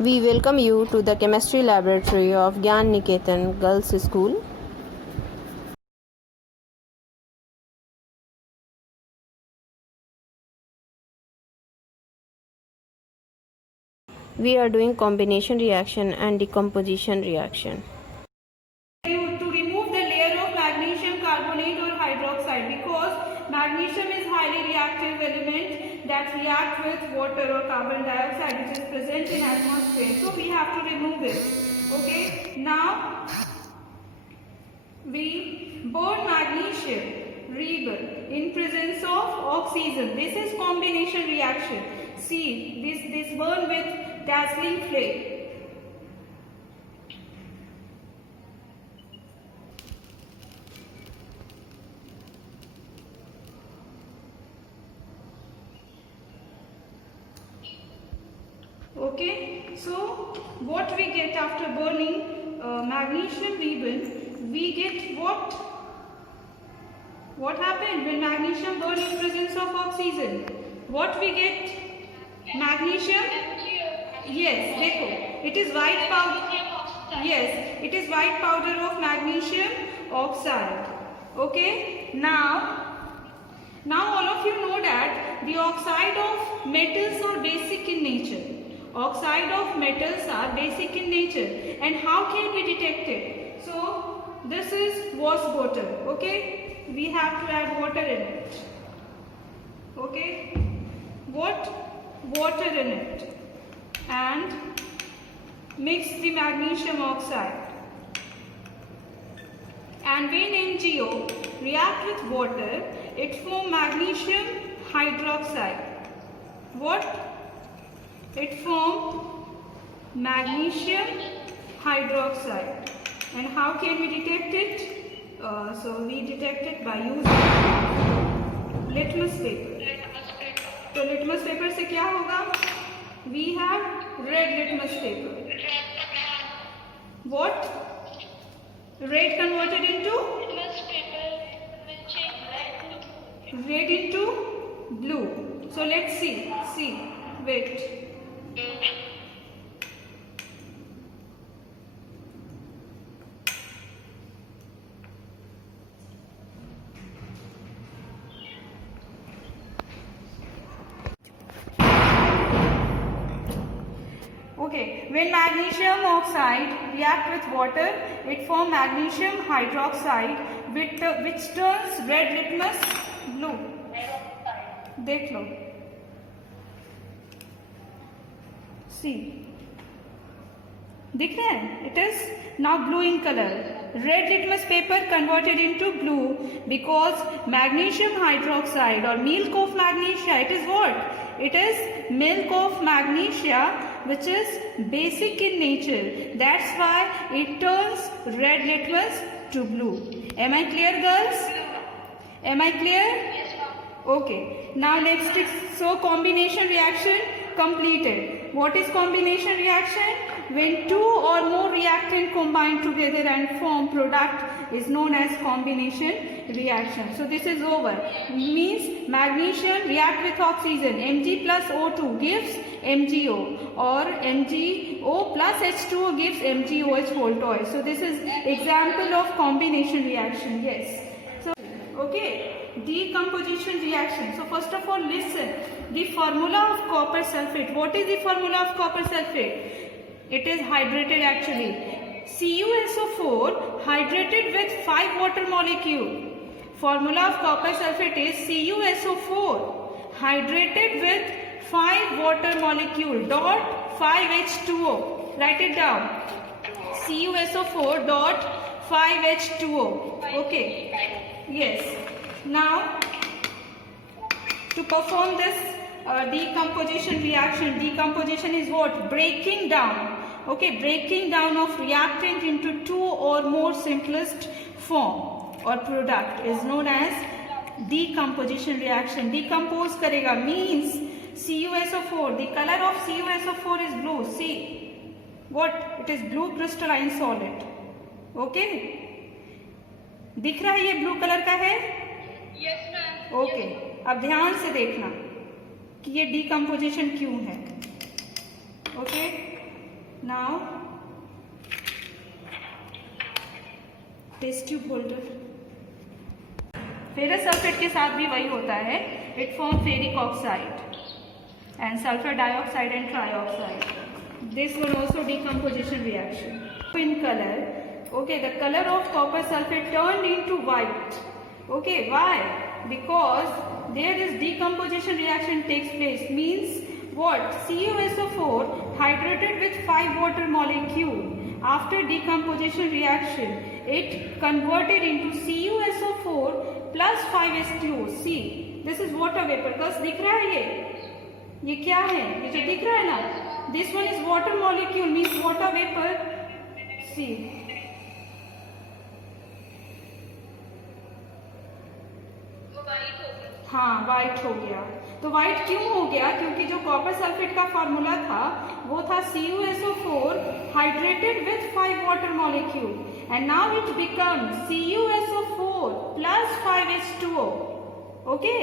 We welcome you to the chemistry laboratory of Gyan Niketan Girls School. We are doing combination reaction and decomposition reaction. To remove the layer of magnesium carbonate or hydroxide, because magnesium is highly reactive element that react with water or carbon dioxide which is present in atmosphere. So we have to remove it. Okay. Now we burn magnesium reburn in presence of oxygen. This is combination reaction. See this burn with dazzling flame. Okay, so what we get after burning magnesium reburn, we get what? What happened when magnesium burned in presence of oxygen? What we get? Magnesium? Yes, देखो, it is white powder. Yes, it is white powder of magnesium oxide. Okay, now all of you know that the oxide of metals are basic in nature. Oxide of metals are basic in nature, and how can we detect it? So this is wash bottle. Okay, we have to add water in it. Okay, what? Water in it and mix the magnesium oxide. And when MgO react with water, it forms magnesium hydroxide. What? It forms magnesium hydroxide. And how can we detect it? So we detect it by using litmus paper. तो litmus paper से क्या होगा? We have red litmus paper. What? Red converted into? Red into blue. So let's see. Wait. Okay, when magnesium oxide react with water, it forms magnesium hydroxide which turns red litmus blue. देख लो. See, दिख रहा है? It is now blue in color. Red litmus paper converted into blue because magnesium hydroxide or milk of magnesia. It is what? It is milk of magnesia, which is basic in nature. That's why it turns red litmus to blue. Am I clear, girls? Am I clear? Yes, ma'am. Okay. Now next is, so combination reaction completed. What is combination reaction? When two or more reactant combine together and form product is known as combination reaction. So this is over. Means magnesium react with oxygen. Mg plus O2 gives MgO, or MgO plus H2O gives MgOH whole toy. So this is example of combination reaction. Yes. So okay. Decomposition reaction. So first of all, listen. The formula of copper sulfate. What is the formula of copper sulfate? It is hydrated actually. CuSO4 hydrated with 5 water molecule. Formula of copper sulfate is CuSO4 hydrated with 5 water molecule dot 5H2O. Write it down. CuSO4 dot 5H2O. Okay. Yes. Now, to perform this decomposition reaction, decomposition is what? Breaking down. Okay, breaking down of reactant into two or more simplest form or product is known as decomposition reaction. Decompose karega means CuSO4. The color of CuSO4 is blue. See what? It is blue crystalline solid. Okay, दिख रहा है ये blue colour का है? Yes, ma'am. Okay, अब ध्यान से देखना कि ये डीकम्पोजिशन क्यों है. Okay, Now test tube holder. Ferrous sulphate के साथ भी वही होता है, it form ferric oxide and sulphur dioxide and trioxide. This one also decomposition reaction. In color, okay, the color of copper sulfate turned into white. Okay, why? Because there is decomposition reaction takes place, means what? CuSO4 hydrated with 5 water molecule. After decomposition reaction, it converted into CuSO4 plus 5H2O. See, this is water vapor. कस दिख रहा है ये क्या है? ये जो दिख रहा है ना, this one is water molecule, means water vapor. See, हाँ वाइट हो गया। तो वाइट क्यों हो गया? क्योंकि जो कॉपर सल्फेट का फॉर्मूला था वो था CuSO4 hydrated with 5 water molecule and now it becomes CuSO4 plus 5H2O. Okay,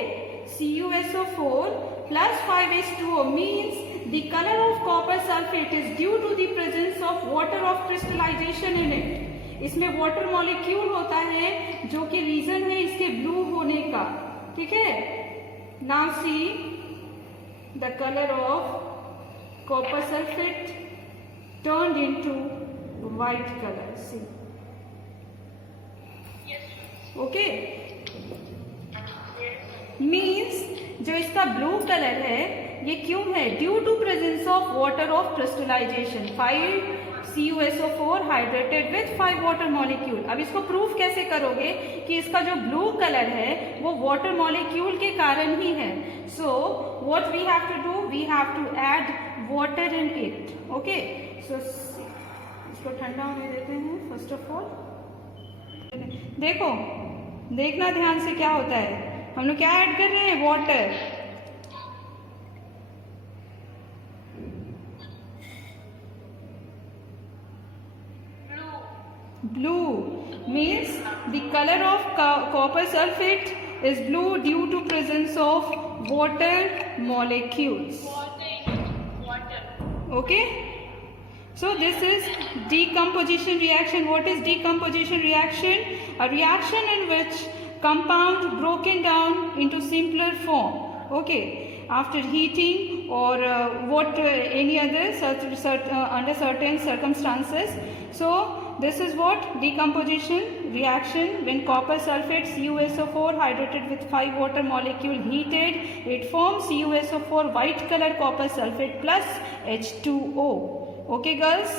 CuSO4 plus 5H2O means the color of copper sulfate is due to the presence of water of crystallization in it. इसमें water molecule होता है जो कि reason है इसके blue होने का, ठीक है। Now see the color of copper sulfate turned into white color. See, okay, means जो इसका ब्लू कलर है ये क्यों है? Due to presence of water of crystallisation, 5 CuSO4 hydrated with 5 water molecule. अब इसको प्रूफ कैसे करोगे कि इसका जो ब्लू कलर है वो वाटर मॉलिक्यूल के कारण ही है? So what we have to do, we have to add water in it. Okay, so इसको ठंडा होने देते हैं फर्स्ट ऑफ ऑल। देखो, देखना ध्यान से क्या होता है। हम लोग क्या ऐड कर रहे हैं? Water. Blue means the color of copper sulfate is blue due to presence of water molecules. Water. Okay, so this is decomposition reaction. What is decomposition reaction? A reaction in which compound broken down into simpler form. Okay, after heating or any other under certain circumstances. So this is what decomposition reaction. When copper sulfate CuSO4 hydrated with 5 water molecule heated, it forms CuSO4 white color copper sulfate plus H2O. Okay girls.